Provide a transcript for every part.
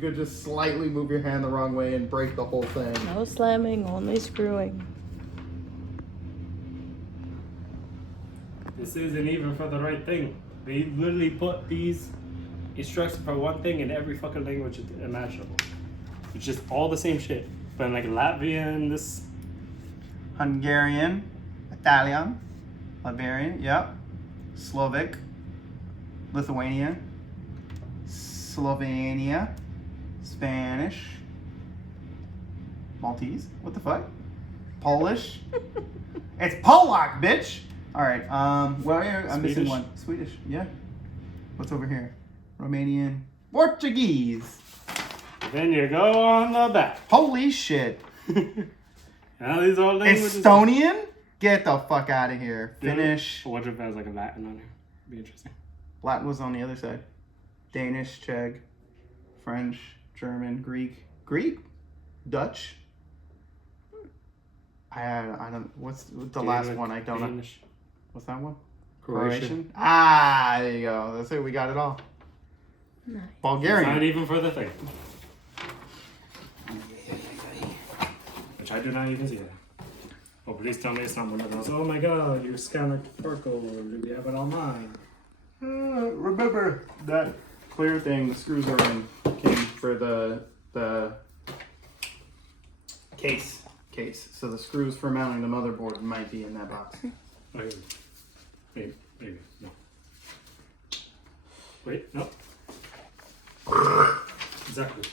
You could just slightly move your hand the wrong way and break the whole thing. No slamming, only screwing. This isn't even for the right thing. They literally put these instructions for one thing in every fucking language imaginable. It's just all the same shit. But in like Latvian, this... Hungarian, Italian, Liberian, yep. Slovak, Lithuanian, Slovenia, Spanish, Maltese, what the fuck? Polish. It's Polak, bitch! Alright, well, I'm missing one. Swedish, yeah. What's over here? Romanian, Portuguese. Then you go on the back. Holy shit. Now these are languages. Estonian? Get the fuck out of here. Finnish. I wonder if there's like a Latin on here. Be interesting. Latin was on the other side. Danish, Czech, French, German, Greek. Greek? Dutch? I don't. What's the last one? I don't know. What's that one? Croatian. Ah, there you go. That's it. We got it all. Nice. Bulgarian. Not even for the thing. Which I do not even see that. Oh, please tell me it's not one of those. Oh my god, you scan like Oracle. Do we have it online? Remember that clear thing the screws are in came for the case. So the screws for mounting the motherboard might be in that box. Okay. Maybe. No. Wait, no. Exactly.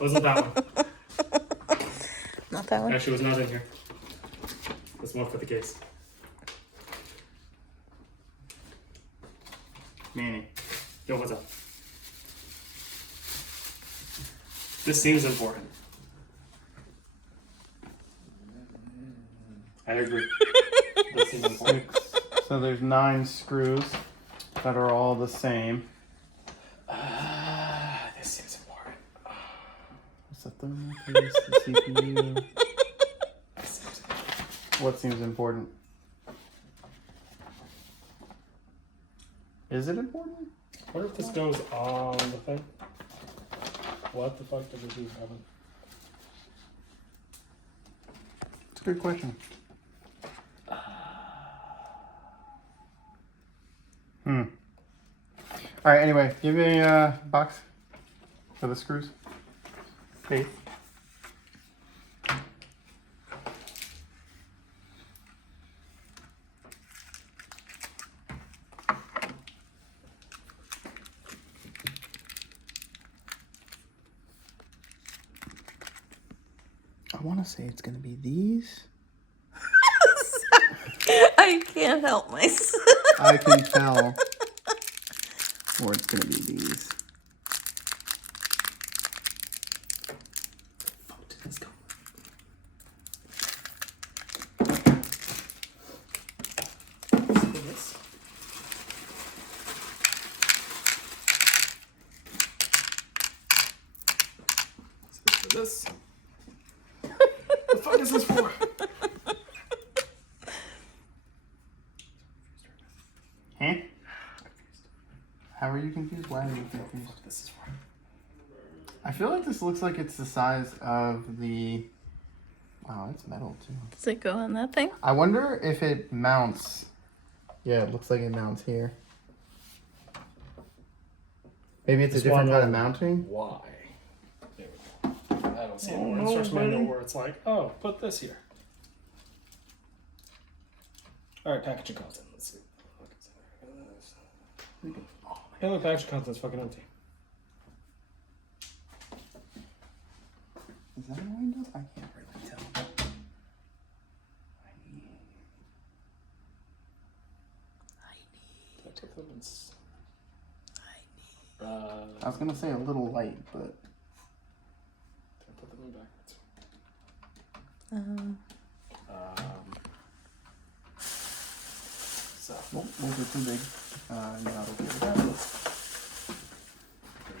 Wasn't that one? Not that one? Actually, was not in here. That's one for the case. Manny. Yo, what's up? This seems important. I agree. That seems important. So there's 9 screws that are all the same. This seems important. What's the thermal paste, the CPU? What seems important? Is it important? What if this goes on the thing? What the fuck did it do, Evan? It's a good question. Alright, anyway, give me a box for the screws. Faith. I want to say it's going to be these. I can't help myself. I can tell. Or it's going to be these. Fuck, did this go? This. This. The fuck is this for? Huh? How are you confused? Why are you confused? This is for. I feel like this looks like it's the size of the... Oh, it's metal too. Does it go on that thing? I wonder if it mounts. Yeah, it looks like it mounts here. Maybe it's a different kind of mounting. Why? There we go. I don't see an instruction manual where it's like, oh, put this here. All right, packaging content. Let's see. Hey, look, packaging content's fucking empty. Is that a Windows? I can't really tell. I was gonna say a little light, but Put them in backwards. So those are too big. Not okay with that.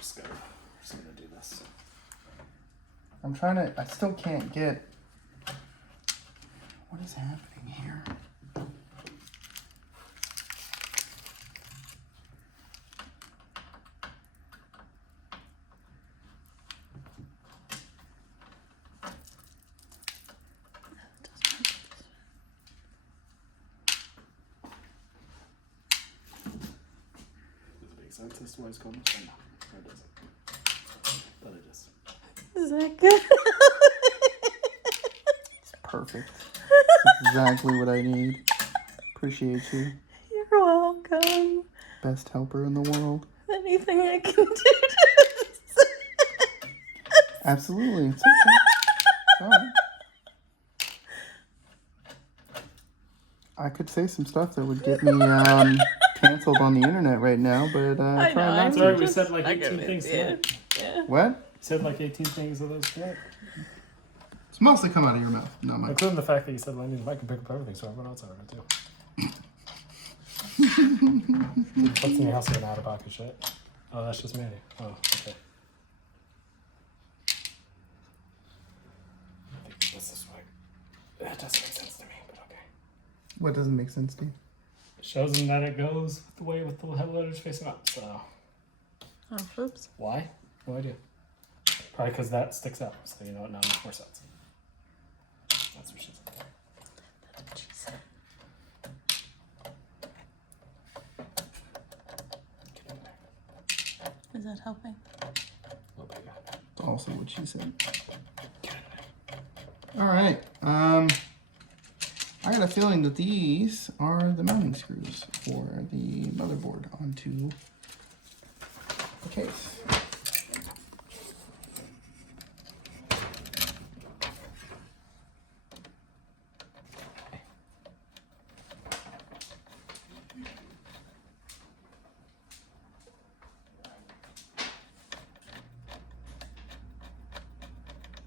we're just gonna do this. I'm trying to. I still can't get What is happening here? Does it make sense as to why it's called Mustang? No, it doesn't. But it is. Is that good? It's perfect. That's exactly what I need. Appreciate you. You're welcome. Best helper in the world. Anything I can do to Absolutely. It's okay. It's all right. I could say some stuff that would get me canceled on the internet right now, but I try know, not I'm to. Sorry, we just- said like I 18 get it, things yeah. tonight. Yeah. What? You said like 18 things of those correct. It's mostly come out of your mouth, not mine. Including the fact that you said Lenny I can pick up everything, so everyone else I would do. What's in your house getting out of pocket shit? Oh, that's just Manny. Oh, okay. I think that's this way. That doesn't make sense to me, but okay. What doesn't make sense to you? It shows them that it goes the way with the letters facing up, so. Oh, oops. Why? No idea. Probably because that sticks out, so you know it now makes more sense. That's what she said. That's what she said. Get in there. Is that helping? A little bit, yeah. It's also what she said. Get in there. All right. I got a feeling that these are the mounting screws for the motherboard onto the case.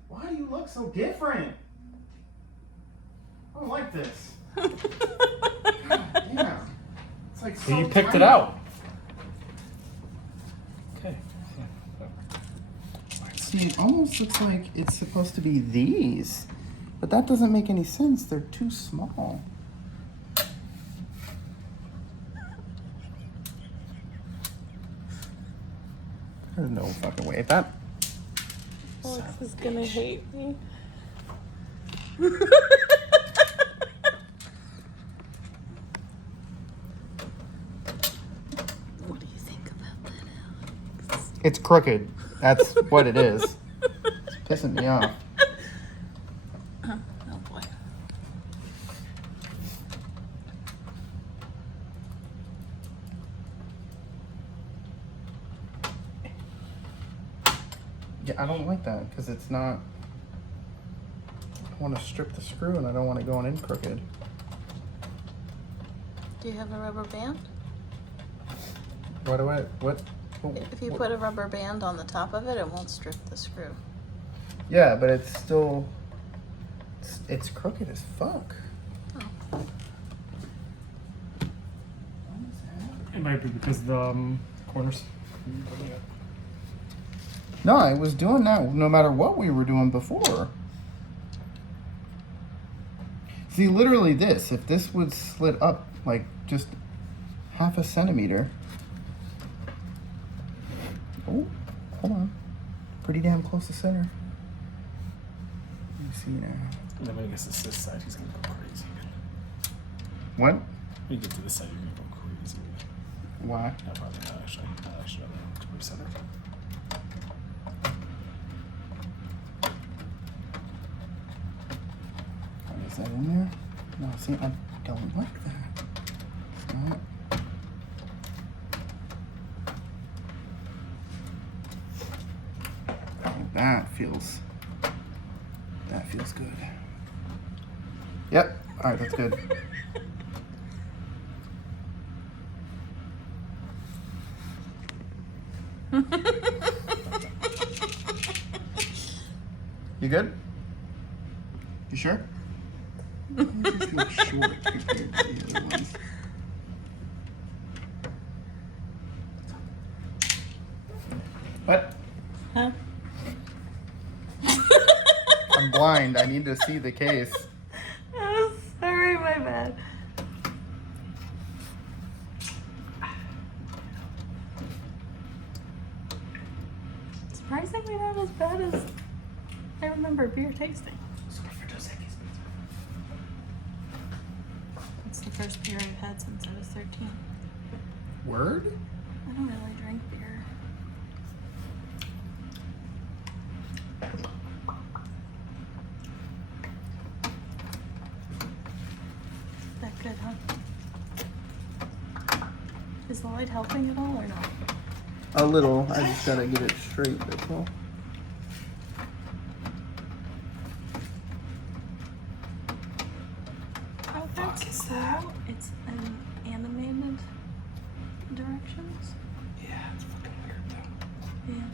Why do you look so different? I don't like this. God damn. It's like So so you picked it tiny. out. Okay. See, it almost looks like it's supposed to be these, but that doesn't make any sense. They're too small. There's no fucking way. That Alex is gonna hate me. What do you think about that, Alex? it's crooked. That's what it is. It's pissing me off. Oh boy. Yeah, I don't like that because it's not. I want to strip the screw and I don't want it going in crooked. Do you have a rubber band? What do I? What? If you put a rubber band on the top of it, it won't strip the screw. Yeah, but it's still. It's crooked as fuck. Oh. It might be because the corners. No, I was doing that no matter what we were doing before. See, literally this, if this would slit up like just half a centimeter. Oh, hold on. Pretty damn close to center. Let me see now. And then when he gets to this side, he's gonna go crazy. What? When you get to this side, you're gonna go crazy. Why? No, probably not actually. Not actually. To pretty center. Oh, is that in there? No, see, I don't like that. It's not. Oh, that feels good. Yep. All right, that's good. You good? You sure? Why does this look short compared to the other ones? What? Huh? I'm blind. I need to see the case. That was bad. Surprisingly not as bad as I remember beer tasting. It's the first beer I've had since I was 13. Word? I don't really drink beer. That good, huh? Is the light helping at all or not? A little. I just gotta get it straight, that's all. Oh, that's cool. It's an animated directions. Yeah, it's fucking weird though. Yeah.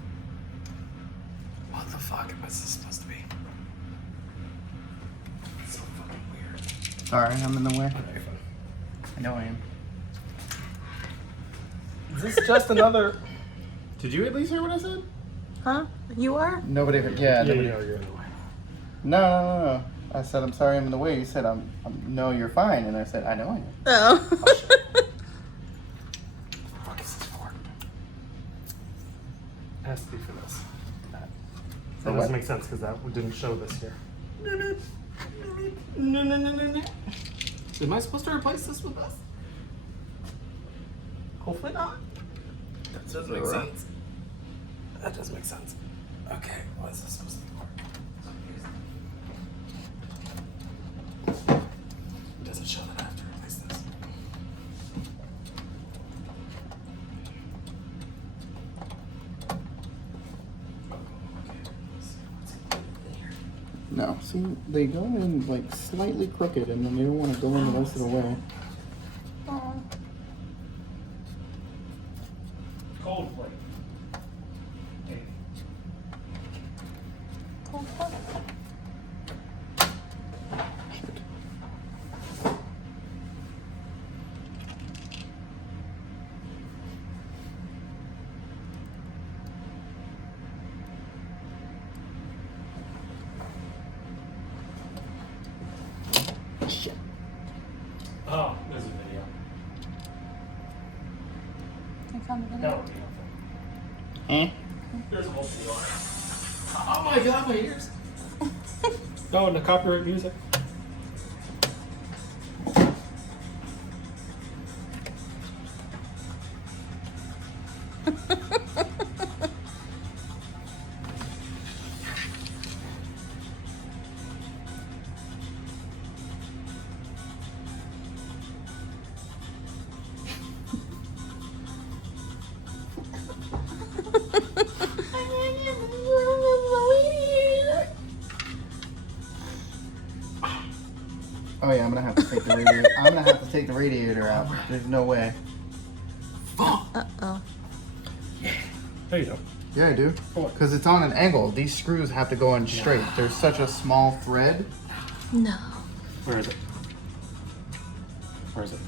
What the fuck am I supposed to be? It's so fucking weird. Sorry, I'm in the way. I know I am. Is this just another? Did you at least hear what I said? Huh? You are? Nobody, yeah, nobody. you're in the way. No. I said, I'm sorry I'm in the way. You said, no, you're fine. And I said, I know I am. Oh. Fuck is this for? It has to be for this. That For doesn't what? make sense because that didn't show this here. Am I supposed to replace this with this? Hopefully not. That doesn't make sense. That doesn't make sense. Okay, what is this supposed to be for? It doesn't show that I have to replace this. No, see, they go in like slightly crooked and then they don't want to go in the rest of the way. Oh. Coldplay. Cold what? Shit. Oh, there's a video. I found the That video. would be helpful. Eh? There's a whole video. Oh my god, my ears. Oh, and the copyright music. Oh yeah, I'm gonna have to take the radiator. I'm gonna have to take the radiator out. There's no way. Uh-oh. There you go. Yeah, I do. Because it's on an angle. These screws have to go in straight. There's such a small thread. No. Where is it? Where is it?